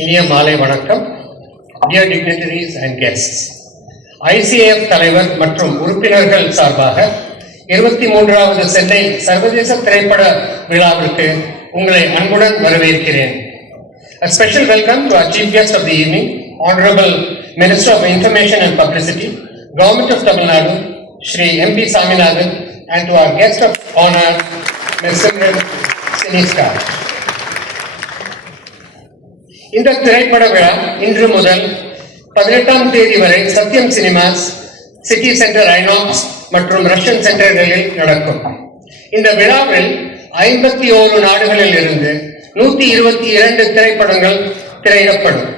இனிய மாலை வணக்கம். Dear dignitaries and guests, ICAF தலைவர் மற்றும் உறுப்பினர்கள் சார்பாக 23வது சென்னை சர்வதேச திரைப்பட விழாவிற்கு உங்களை அன்புடன் வரவேற்கிறேன். A special welcome to our chief guest of the evening, Honorable Minister of Information and Publicity, Government of Tamil Nadu, Shri M.P. Saminathan, and to our guest of honor, Ms. Simran Siniska. இந்த திரைப்பட விழா இன்று முதல் 18ஆம் தேதி வரை சத்யம் cinemas, city centre INOX மற்றும் ரஷ்யன் சென்டர்களில் நடக்கும். இந்த விழாவில் 51 நாடுகளில் இருந்து 122 திரைப்படங்கள் திரையிடப்படும்.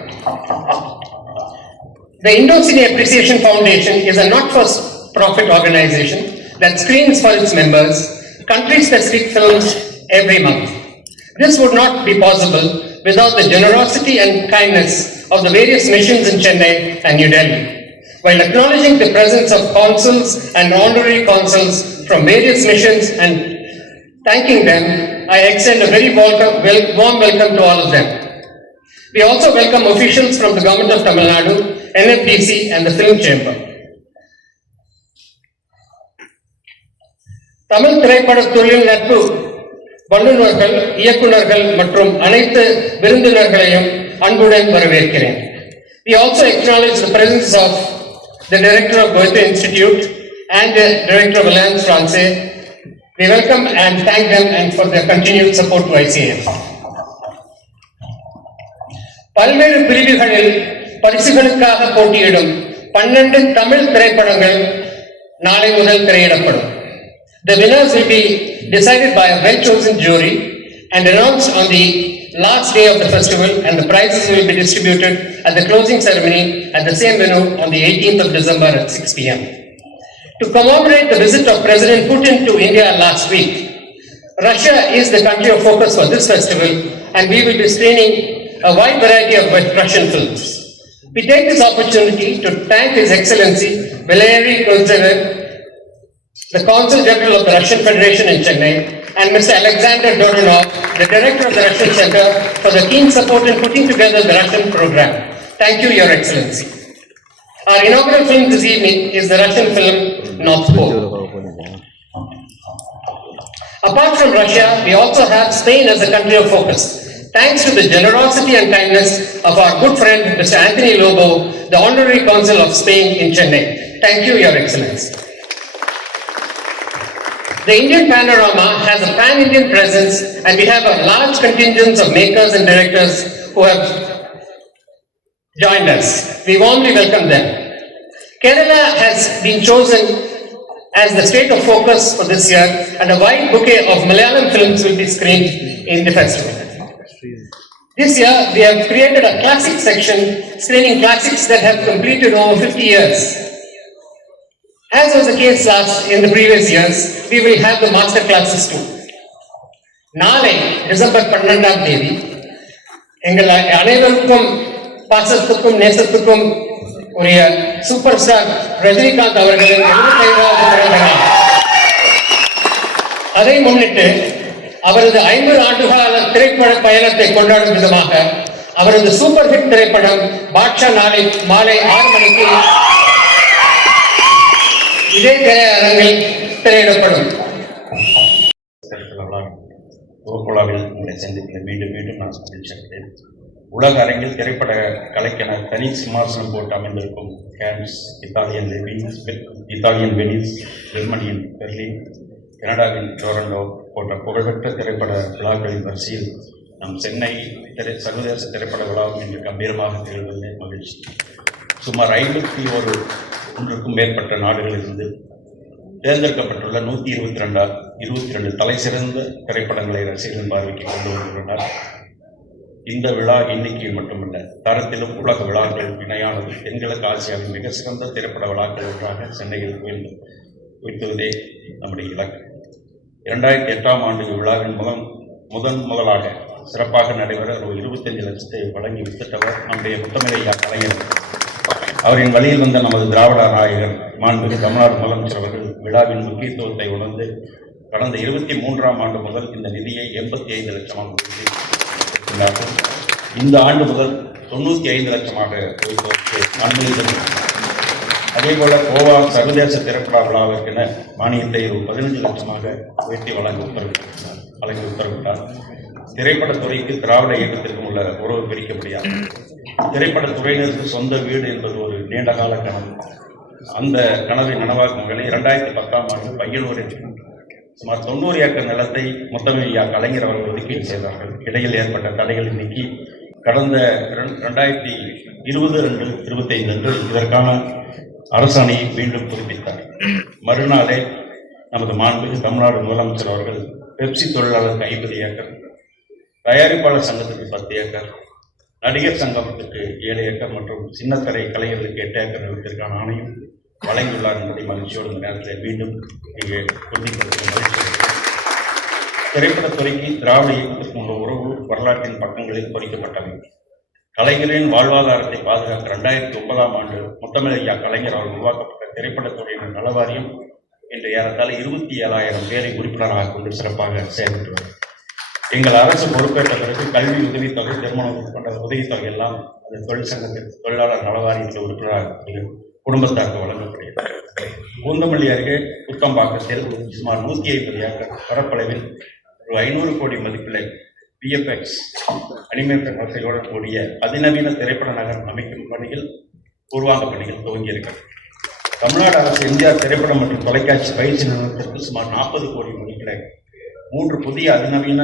The Indo-Cine Appreciation Foundation is a not-for-profit organization that screens for its members country-specific films every month. This would not be possible without the generosity and kindness of the various missions in Chennai and New Delhi. While acknowledging the presence of consuls and honorary consuls from various missions and thanking them, I extend a very warm welcome to all of them. We also welcome officials from the Government of Tamil Nadu, NFDC and the Film Chamber. Tamil திரைப்பட தொழில் நட்பு வல்லுநர்கள், இயக்குநர்கள் மற்றும் அனைத்து விருந்தினர்களையும் அன்புடன் வரவேற்கிறேன். We also acknowledge the presence of the Director of Goethe Institute and the Director of Alliance Francaise. We welcome and thank them and for their continued support to ICAF. பல்வேறு பிரிவுகளில் பரிசுகளுக்காக போட்டியிடும் 12 தமிழ் திரைப்படங்கள் நாளை முதல் திரையிடப்படும். The winners will be decided by a well-chosen jury and announced on the last day of the festival, and the prizes will be distributed at the closing ceremony at the same venue on the 18th of December at 6 p.m. To commemorate the visit of President Putin to India last week, Russia is the country of focus for this festival, and we will be screening a wide variety of Russian films. We take this opportunity to thank His Excellency Valery Kulzerev, the Consul General of the Russian Federation in Chennai, and Mr. Alexander Dodonov, the Director of the Russian Center, for the keen support in putting together the Russian program. Thank you, Your Excellency. Our inaugural film this evening is the Russian film North Pole. Apart from Russia, we also have Spain as a country of focus. Thanks to the generosity and kindness of our good friend Mr. Anthony Lobo, the Honorary Consul of Spain in Chennai. Thank you, Your Excellency. The Indian panorama has a pan-Indian presence, and we have a large contingent of makers and directors who have joined us. We warmly welcome them. Kerala has been chosen as the state of focus for this year, and a wide bouquet of Malayalam films will be screened in the festival. This year, we have created a classic section screening classics that have completed over 50 years. As was the case in the previous years, we will have the master classes too. நாளை டிசம்பர் 12ஆம் தேதி எங்கள் அனைவருக்கும் பாசத்துக்கும் நேசத்துக்கும் உரிய super star Rajinikanth அவர்களின் 75வது பிறந்த நாள். அதை முன்னிட்டு அவரது 50 ஆண்டுகால திரைப்பட பயணத்தை கொண்டாடும் விதமாக அவரது சூப்பர் ஹிட் திரைப்படம் பாட்ஷா நாளை மாலை 6 மணிக்கு இதே திரையரங்கில் திரையிடப்படும். உங்களை சந்திப்பதில் மீண்டும் மீண்டும் நான் மகிழ்ச்சியடைகிறேன். உலக அரங்கில் திரைப்பட கலைக்கென தனி சிம்மாசனம் போட்டு அமைந்திருக்கும் கேன்ஸ், இத்தாலியன் வெனிஸ், ஜெர்மனியின் பெர்லின், கனடாவின் டொரண்டோ போன்ற புகழ்பெற்ற திரைப்பட விழாக்களின் வரிசையில் நம் சென்னை சர்வதேச திரைப்பட விழாவும் இன்று கம்பீரமாக திகழ்வதிலே மகிழ்ச்சி. சுமார் 51க்கும் மேற்பட்ட நாடுகளிலிருந்து தேர்ந்தெடுக்கப்பட்டுள்ள 122 தலை சிறந்த திரைப்படங்களை ரசிகர்களின் பார்வைக்கு கொண்டு வந்துள்ளனர். இந்த விழா எண்ணிக்கையில் மட்டுமல்ல, தரத்திலும் உலக விழாக்கள் இணையானது. தென்கிழக்கு ஆசியாவின் மிக சிறந்த திரைப்பட விழாக்கள் ஒன்றாக சென்னையில் உயர்த்துவதே நம்முடைய இலக்கு. 2008ஆம் ஆண்டு விழாவின் முதலாக சிறப்பாக நடைபெற 25 லட்சத்தை வழங்கி வித்திட்டவர் நம்முடைய முத்தமிழையா கலைஞர். அவரின் வழியில் வந்த நமது திராவிட நாயகர் மாண்புமிகு தமிழ்நாடு முதலமைச்சர் அவர்கள் விழாவின் முக்கியத்துவத்தை உணர்ந்து கடந்த 23ஆம் ஆண்டு முதல் இந்த நிதியை 85 லட்சமாக உயர்த்தினார்கள். இந்த ஆண்டு முதல் 95 லட்சமாக உயர்த்துவதற்கு அனுமதி தந்தார். அதேபோல கோவா சர்வதேச திரைப்பட விழாவிற்கென மானியத்தை 15 லட்சமாக உயர்த்தி வழங்க உத்தரவிட்டார். திரைப்படத்துறைக்கு திராவிட இயக்கத்திற்கும் உள்ள உறவு பிரிக்க முடியாது. திரைப்படத்துறையினருக்கு சொந்த வீடு என்பது ஒரு நீண்டகால கனவு. அந்த கனவை நனவாக்கும் வகையில் 2010ஆம் ஆண்டு பையனூரில் சுமார் 90 ஏக்கர் நிலத்தை முத்தமிழ் கலைஞர் அவர்கள் ஒதுக்கீடு செய்தார்கள். இடையில் ஏற்பட்ட தடைகளை நீக்கி கடந்த 2020-25 அன்று இதற்கான அரசாணையை மீண்டும் புதுப்பித்தார். மறுநாளே நமது மாண்புமிகு தமிழ்நாடு முதலமைச்சர் அவர்கள் பெப்சி தொழிலாளருக்கு 50 ஏக்கர், தயாரிப்பாளர் சங்கத்துக்கு 10 ஏக்கர், நடிகர் சங்கத்துக்கு 7 ஏக்கர் மற்றும் சின்னத்திரை கலைஞர்களுக்கு 8 ஏக்கர் நிலத்திற்கான ஆணையம் வழங்கியுள்ளார் என்பதை மகிழ்ச்சியோடு இந்த நேரத்தில் மீண்டும் இங்கே உறுதிப்படுத்த மகிழ்ச்சி. திரைப்படத்துறைக்கு திராவிட இயக்கத்திற்கும் உள்ள உறவு வரலாற்றின் பக்கங்களில் பொறிக்கப்பட்டவை. கலைஞரின் வாழ்வாதாரத்தை பாதுகாக்க 2009ஆம் ஆண்டு முத்தமிழ் கலைஞர் அவர்கள் உருவாக்கப்பட்ட திரைப்படத்துறையின் நலவாரியம் இன்று ஏறத்தாழ 27,000 பேரை உறுப்பினராக கொண்டு சிறப்பாக செயல்பட்டு வருகிறது. எங்கள் அரசு பொறுப்பேற்ற பிறகு கல்வி உதவித்தொகை, திருமணம் கொண்ட உதவித்தொகை எல்லாம் அந்த தொழிற்சங்கத்திற்கு தொழிலாளர் நலவாரியத்தில் உறுப்பினராக குடும்பத்தாருக்கு வழங்கப்படுகிறது. பூந்தமல்லி அருகே புத்தம்பாக்கத்தில் சுமார் 150 ஏக்கர் பரப்பளவில் ஒரு 500 கோடி மதிப்பில் VFX அனிமேஷன் வசதியுடன் கூடிய அதிநவீன திரைப்பட நகரம் அமைக்கும் பணிகள் பூர்வாங்க பணிகள் துவங்கியிருக்கிறது. தமிழ்நாடு அரசு எம்ஜிஆர் திரைப்படம் மற்றும் தொலைக்காட்சி பயிற்சி நிறுவனத்திற்கு சுமார் 40 கோடி மதிப்பில் 3 புதிய அதிநவீன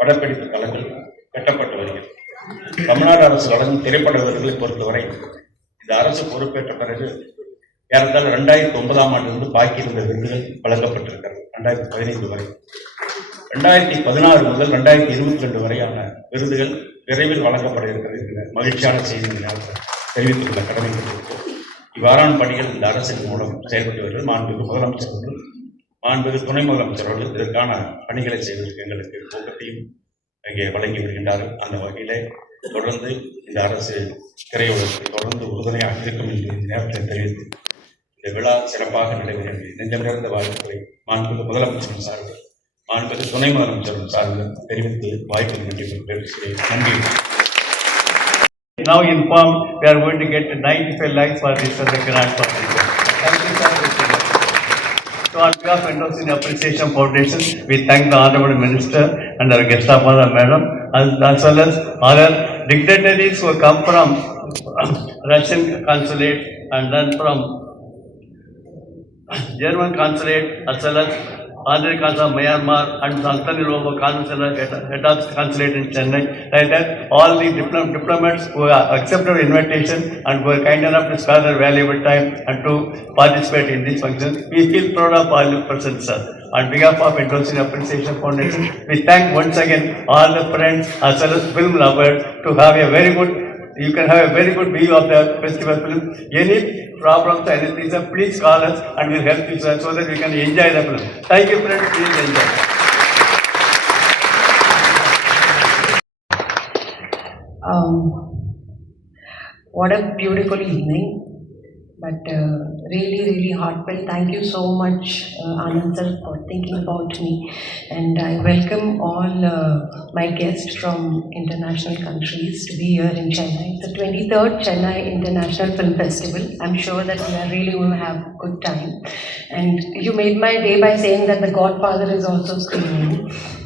படப்பிடிப்பு தளங்கள் கட்டப்பட்டு வருகிறது. தமிழ்நாடு அரசு வழங்கும் திரைப்பட விருதுகளை பொறுத்தவரை இந்த அரசு பொறுப்பேற்ற பிறகு ஏறத்தாழ 2009ஆம் ஆண்டிலிருந்து பாக்கி இருந்த விருதுகள் வழங்கப்பட்டிருக்கிறது. 2015 வரை, 2016 முதல் 2022 வரையான விருதுகள் விரைவில் வழங்கப்பட இருக்கிறது என்ற மகிழ்ச்சியான செய்தி தெரிவித்துள்ள கடமைப்பட்டிருக்கிறது. இவ்வாறான பணிகள் இந்த அரசின் மூலம் செயல்பட்டு வருகிறது. மாண்புமிகு முதலமைச்சர் அவர்கள், மாண்புமிகு துணை முதலமைச்சர் அவர்கள் இதற்கான பணிகளை செய்வதற்கு எங்களுக்கு ஊக்கத்தையும் இங்கே வழங்கி வருகின்றார்கள். அந்த வகையிலே தொடர்ந்து இந்த அரசு திரையுலகத்தை தொடர்ந்து உறுதுணையாக இருக்கும் என்று இந்த நேரத்தில் தெரிவித்து இந்த விழா சிறப்பாக நடைபெறுகிறது. நெஞ்சம் நிறைந்த வாழ்த்துக்களை மாண்புமிகு முதலமைச்சரின் சார்பில், மாண்புமிகு துணை முதலமைச்சரின் சார்பில் தெரிவித்து வாய்ப்பு நன்றி. நன்றி. Now informed we are going to get 95 lakhs for this as a grant for this. Thank you, sir. So on behalf of Endosine Appreciation Foundation, we thank the Honorable Minister and our guest of honor, Madam, as well as other dignitaries who come from Russian consulate and then from German consulate, as well as Honorary Consul of Myanmar and Anthony Robo, head of consulate in Chennai. Like that, all the diplomats who have accepted the invitation and were kind enough to spare their valuable time and to participate in this function. We feel proud of all the present, sir. On behalf of Endosine Appreciation Foundation, we thank once again all the friends as well as film lovers to have a very good. You can have a very good view of the festival film. Any problems or anything, sir, please call us and we'll help you, sir, so that we can enjoy the film. Thank you, friends. Please enjoy. What a beautiful evening, but really heartfelt. Thank you so much, Anand sir, for thinking about me, and I welcome all my guests from international countries to be here in Chennai. It's the 23rd Chennai International Film Festival. I'm sure that we are really going to have a good time, and you made my day by saying that The Godfather is also screening.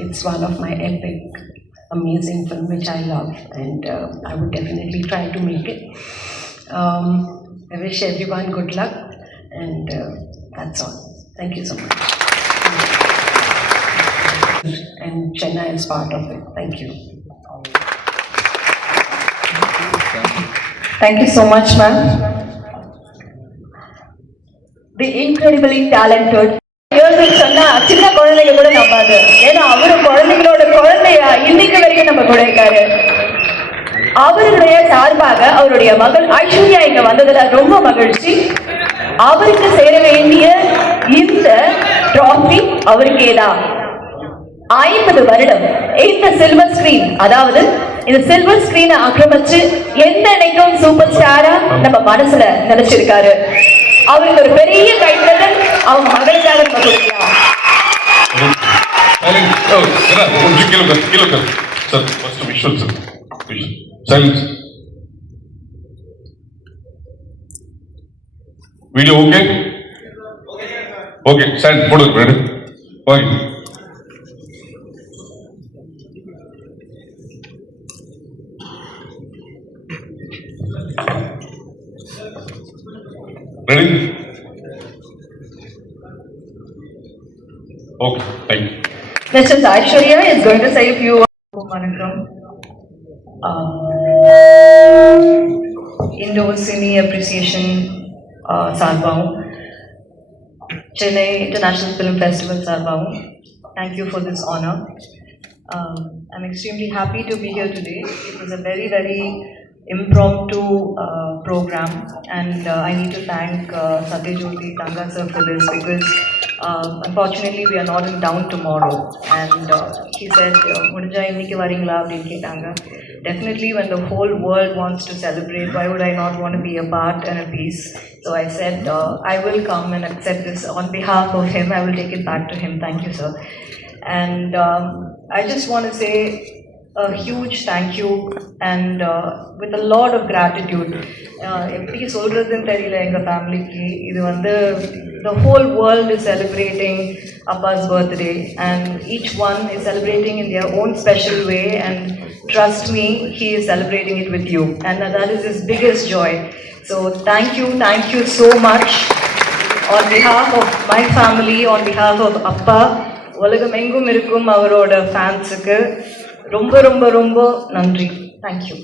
It's one of my epic, amazing film which I love, and I would definitely try to make it. I wish everyone good luck, and that's all. Thank you so much. And Chennai is part of it. Thank you. Thank you so much, ma'am. The incredibly talented. சொன்னா சின்ன குழந்தைங்க கூட நம்பாது. ஏன்னா அவரு குழந்தைங்களோட குழந்தையா இன்னைக்கு வரைக்கும் நம்ம கூட இருக்காரு. அவருடைய சார்பாக அவருடைய மகள் ஐஸ்வர்யா இங்க வந்ததுல ரொம்ப மகிழ்ச்சி. அவருக்கு சேர வேண்டிய இந்த டிராஃபி அவருக்கேதான். 50 வருடம் இந்த சில்வர் ஸ்கிரீன், அதாவது இந்த சில்வர் ஸ்கிரீனை ஆக்கிரமிச்சு என்னைக்கும் சூப்பர் ஸ்டாரா நம்ம மனசுல நினைச்சிருக்காரு. அவருக்கு ஒரு பெரிய கைத்தட்டல் அவங்க மகளுக்காக நம்ம கொடுக்கலாம். Silence. Video okay okay sir போடு ready okay ready okay thank you Mrs. Aishwarya is going to say a few words. Vanakkam. Indo Cine Appreciation Sarvam, Chennai International Film Festival Sarvam. Thank you for this honor. I'm extremely happy to be here today. It was a very, very impromptu program, and I need to thank Satyajyoti Tanga sir for this because unfortunately we are not in town tomorrow, and he said "Mudinja inniki varingla" appdinu ketanga. Definitely, when the whole world wants to celebrate, why would I not want to be a part and a piece? So I said I will come and accept this on behalf of him. I will take it back to him. Thank you, sir. And I just want to say a huge thank you and with a lot of gratitude. எப்படி சொல்றதுன்னு தெரியல எங்க ஃபேமிலிக்கு. இது வந்து the whole world is celebrating Appa's birthday, and each one is celebrating in their own special way, and trust me, he is celebrating it with you, and that is his biggest joy. So thank you so much on behalf of my family, on behalf of Appa. உலகம் எங்கும் இருக்கும் அவரோட ஃபேன்ஸுக்கு ரொம்ப ரொம்ப ரொம்ப நன்றி. தேங்க்யூ.